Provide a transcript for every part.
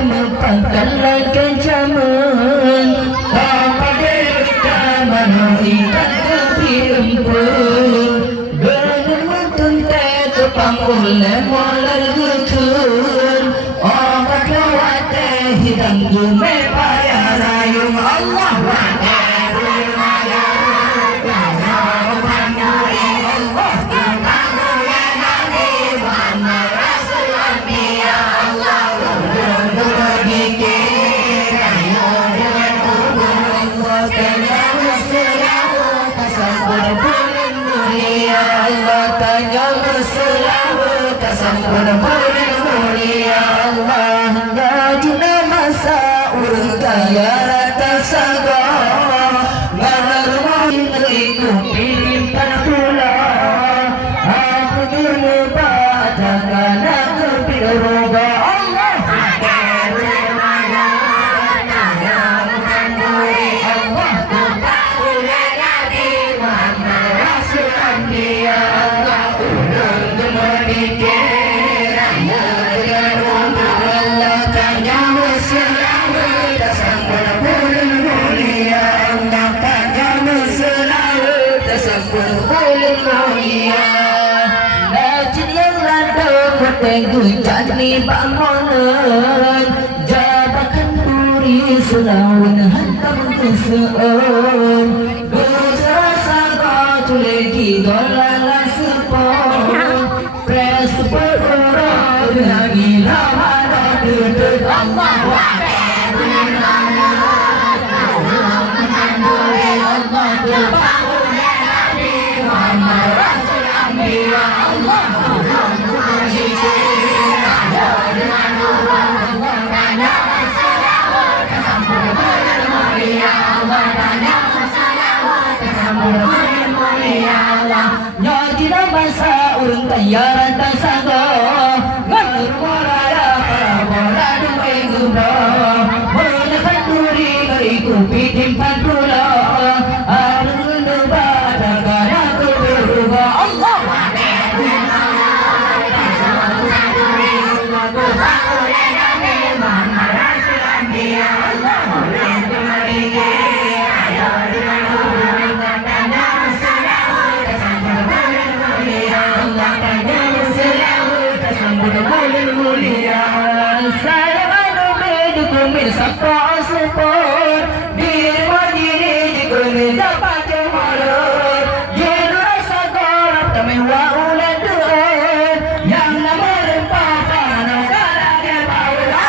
merupakanlah kecaman kepada zaman ikat tepi empun benar mutun te pangule molar gutun obat lawate hidang jume paya rayung Allah wate Gujani bangunan jabakan puri serawan hantam keseon berasa kau lagi dolala sepon pres perorang lagi lama duduk Allah Tayaran tak sago nganur moraya para bola duwe gubro menekan duri kariku pitim pantulo arun pada kana kuduga Allah Sampai support di majini di kuni dapat kemalur jadi rasa korap temewa ulat duit yang nama rempah karena negara ke bawah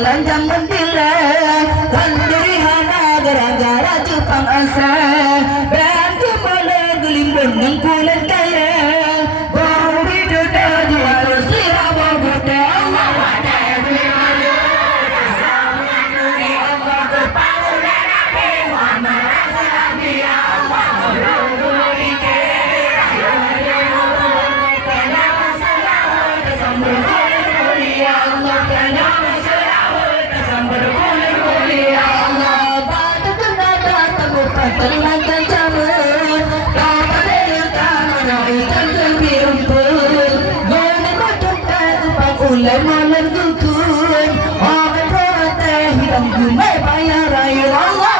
lanjang mendile dan diri hana gara-gara Jepang asa dan kepala gelim benang kulit kaya baru didoda jual sirama gede Allah wada terlangkan jaman kau pada yang menaikan kebirumpun guna bertukar tupang ulai malam gukun orang berata hitam kumai payah rayu Allah